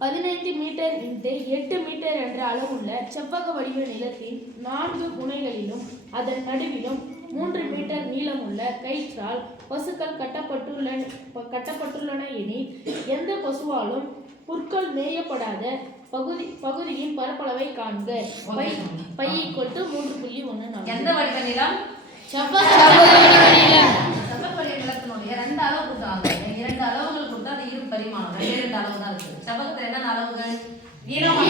15 metre × 8 metre என்ற அளவுள்ள செவ்வக வடிவ நிலத்தின் 4 முனைகளிலும் அதன் நடுவிலும் 3 மீட்டர் நீளமுள்ள கயிற்றால் பசுக்கள் கட்டப்பட்டுள்ளன எனில் எந்த பசுவாலும் புற்கள் மேயப்படாத பகுதியின் பரப்பளவை காண்க. பை = 3.14. எந்த வடிவ நிலம்? செவ்வக வடிவ நிலம். செவ்வக வடிவ நிலத்தினுடைய 2 அளவு கொடுத்தாங்க. 2 அளவுகள் கொடுத்தா அது இரு பரிமாணம். 2 அளவு தான் இருக்கு. செவ்வகத்துல என்ன அளவுகள்? நீளம்,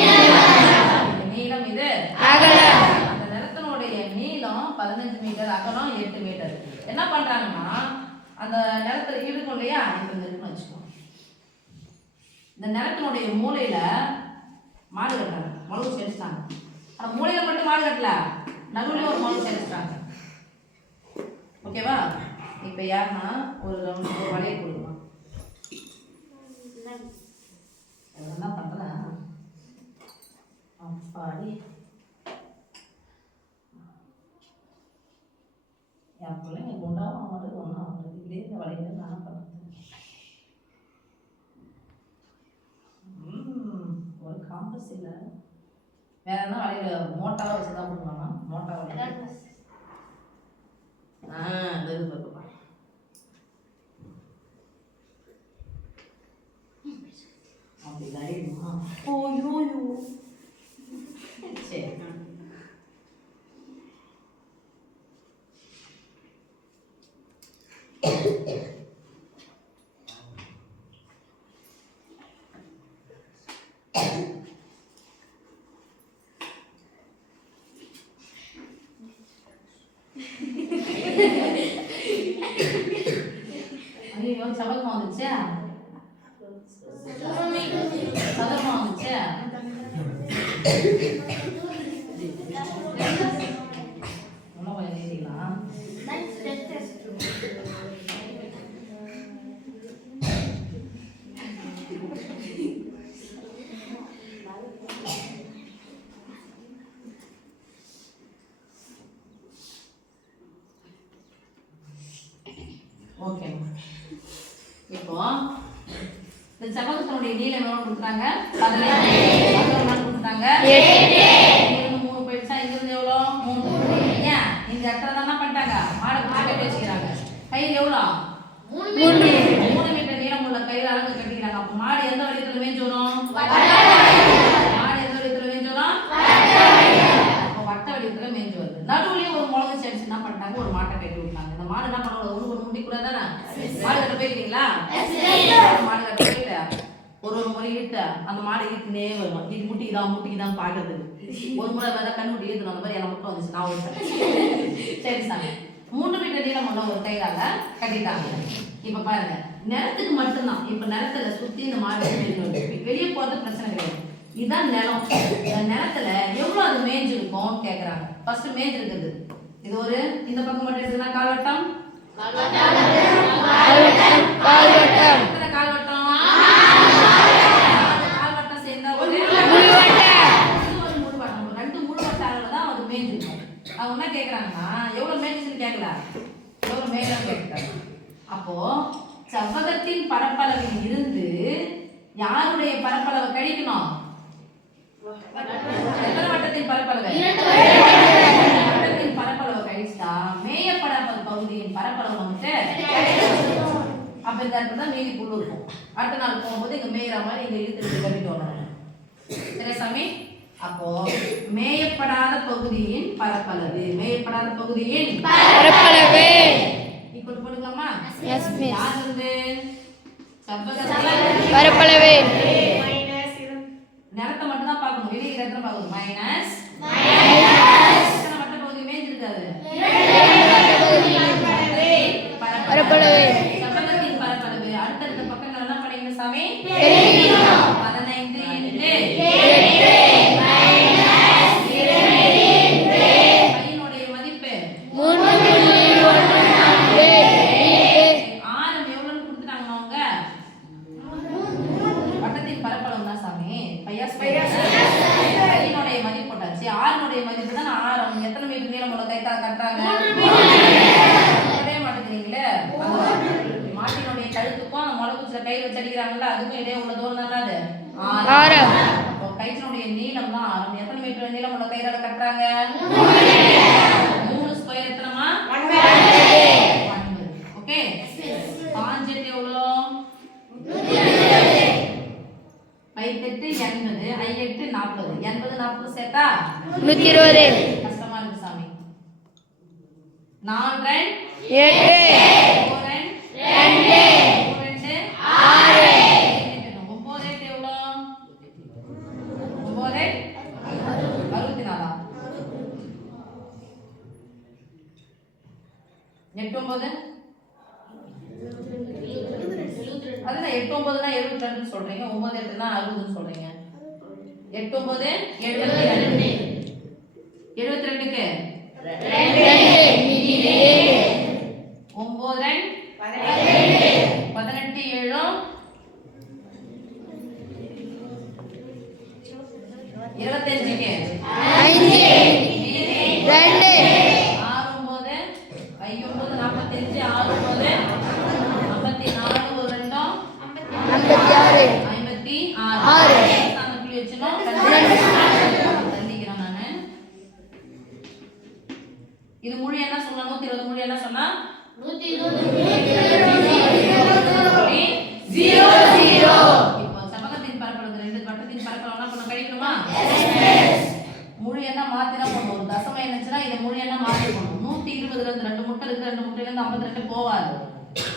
இது அகலம். அந்த நிலத்தினுடைய நீளம் 15 மீட்டர், அகலம் 8 மீட்டர். என்ன பண்றாங்கன்னா அந்த நிலத்துல இருக்கும் இல்லையா, இப்ப இருக்குன்னு வச்சுக்கோங்க. இந்த நிலத்தினுடைய மூலையில மாடு கட்டுறாங்க, மொளகு செடிச்சிட்டாங்க. அந்த மூலையில மட்டும் மாடு கட்டல, நடுவுல ஒரு மொளகு செடிச்சிட்டாங்க. ஓகேவா? இப்ப யாருன்னா ஒரு வளைய கொடுக்கலாம். என்ன பண்றேன் அப்பாடி என் பிள்ளைங்க குண்டாவும் ஆகுறது ஒன்றும் ஆகுறது இப்படியே இந்த வளையல நான் பண்ணுறேன். ஒரு காம்பஸ் இல்லை, வேற என்ன வளையல மோட்டாவாக வச்சு தான் பண்ணுவாங்க. மோட்டா வளையல இது பார்ப்பா. அப்படி வரையணுமா? ஓய்யோ சரி. ஐயோ சபகமா வந்துச்சா? சபகமா வந்துச்சா? உணவு எழுதிக்கலாம். ஓகே, இப்போ இந்த செவ்வகத்தினுடைய நீளம் எவ்வளவு கொடுத்தாங்க? 15 கொடுத்தாங்க. 3 போயிடுச்சா? இங்கிருந்து எவ்வளோ? 3. ஏன் இந்த இடத்துல என்ன பண்ணிட்டாங்க? மாடு கட்டி வச்சுக்கிறாங்க. கயிறு எவ்வளோ? 3 மீட்டர் நீளம் உள்ள கயிறு அலங்கு கட்டிக்கிறாங்க. அப்போ மாடு எந்த வடிவத்தில் மேய்ஞ்சு வரும்? மாடு எந்த வடிவத்தில் மேய்ஞ்சு வரும்? அப்போ வட்ட வடிவத்தில் மேய்ஞ்சு வருது. நடுவுலயும் ஒரு முளகு செடிச்சு என்ன பண்ணிட்டாங்க? ஒரு மாட்டை கட்டி விட்டாங்க. இந்த மாடு என்ன பண்ணுவாங்க? ஒரு முடி கூட தானே மாடு கட்ட போயிருக்கீங்களா? மாடு கட்ட போயிட்டு ஒரு முறை ஈட்ட அந்த மாடு ஈட்டுனே வரும். இது முட்டிக்குதான் பாக்குறது. ஒரு முறை வேற கண்ணுட்டி ஈட்டணும். அந்த மாதிரி எல்லாம் முட்டை வந்துச்சு. நான் ஒரு சரி சாமி 3 மீட்டர் நீளம் உள்ள ஒரு கயிறால கட்டிட்டாங்க. இப்ப பாருங்க, நிலத்துக்கு மட்டும்தான். இப்ப நிலத்துல சுத்தி இந்த மாடு வெளியே போறது பிரச்சனை கிடையாது. இதுதான் நிலம். இந்த நிலத்துல எவ்வளவு அது மேய்ஞ்சிருக்கும் கேக்குறாங்க. ஃபர்ஸ்ட் மேய்ஞ்சிருக்குது இது ஒரு இந்த பக்கம் மட்டும் இருக்குன்னா கால்வட்டம். கால்வட்டம் சேர்ந்தா ஒரு முழுவட்டம். 2 முழுவட்ட அளவுல தான் அது மேய்ஞ்சிருக்கும். அவங்க என்ன கேக்குறாங்கன்னா எவ்வளவு மேய்ஞ்சுன்னு கேட்கல, எவ்வளவு மேய்ஞ்சான்னு கேட்கிறாங்க. அப்போ செவ்வகத்தின் பரப்பளவில் இருந்து யாருடைய பரப்பளவை கழிக்கணும்? எத்தனை வட்டத்தின் பரப்பளவு? வட்டத்தின் பரப்பளவை கழிச்சா மேயப்படாத பகுதியின் பரப்பளவு நமக்கு. அப்ப இந்த இடத்துல தான் மீதி புல்லு இருக்கும். அடுத்த நாள் போகும்போது இங்க மேயிற மாதிரி இங்க இழுத்து கட்டிட்டு வரணும். சரி சாமி. அப்போ மேயப்படாத பகுதியின் பரப்பளவு, மேயப்படாத பகுதியின் பரப்பளவு ஈக்குவல் பண்ணுங்களாமா? Yes miss. யார் இருந்து செவ்வகத்தின் பரப்பளவு மைனஸ் நிலத்தை மட்டும் தான் பார்க்கணும். வெளியே இடத்துல பார்க்கணும். மைனஸ் எத்தனை வட்ட பகுதி மேய்ஞ்சிருக்காது? பரப்பளவு செவ்வகத்தின் பரப்பளவு. அடுத்தடுத்த பக்கங்கள் என்ன பண்ணீங்க சாமி? 15 பையனுடைய மதிப்பு 3.14. ஆரம் எவ்வளவுன்னு கொடுத்துட்டாங்க அவங்க? வட்டத்தின் பரப்பளவு தான் சாமி. பையனுடைய மதிப்பு போட்டாச்சு. ஆறுனுடைய மதிப்பு தான் ஆரம். எத்தனை மீட்டர் நீளம் உள்ள கைத்தா கட்டுறாங்க? மாட்டேங்கிறீங்களே. மாட்டினுடைய கழுத்துக்கும் முளை குச்சில கை வச்சு அடிக்கிறாங்கல்ல, அதுக்கும் இடையே உள்ள தூரம் தானே அது 6. பண்றாங்க 3 ஸ்கொயர் எத்தனைமா 9 ஓகே 5 8 எவ்வளோ 5 8 80 5 8 40 80 40 சேர்த்தா 120 கஷ்டமா இருக்கு சாமி 4 2 8 4 2 2 6 9 8 எவ்வளோ 9 64 8 9 அதான் 8 9னா 72 சொல்றீங்க 9 8னா 60 சொல்றீங்க 8 9 72 72க்கு 9 18 7 25க்கு 5 2 6 9 5 9 45 6 9 54 ஒரு ரெண்டும் 56 56 அந்த புள்ளி வச்சுனோம் தள்ளிக்கிறேன் நானு இது முழு என்ன சொன்னா 120 முழு என்ன சொன்னா 0 இப்போ சமகத்தின் பரப்பளவு ரெண்டு வட்டத்தின் பரப்பளவு என்ன பண்ண கழிக்கணுமா முழு என்ன மாத்தினா பண்ணுவோம் ஒரு தசம என்னச்சுன்னா இதை முழு என்ன மாத்தி பண்ணுவோம் 120 இருந்து 2 முட்டை இருக்கு 2 முட்டையில இருந்து 52 போவாது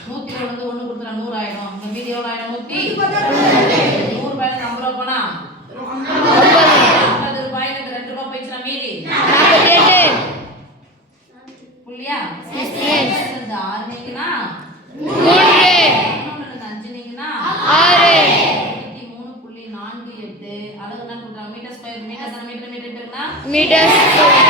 120 வந்து 1 கொடுத்தா 100 ஆயிடும் இந்த மீதி எவ்வளவு ஆயிடும் 100 ரூபாயில 50 ரூபாய் போனா 50 ரூபாயில 2 ரூபாய் போயிடுச்சுனா மீதி 48 புள்ளியா 6 நீங்கன்னா 3 5 நீங்கன்னா 6 3.48 அழகு என்ன கொடுக்குறாங்க metre square metre metre metre metre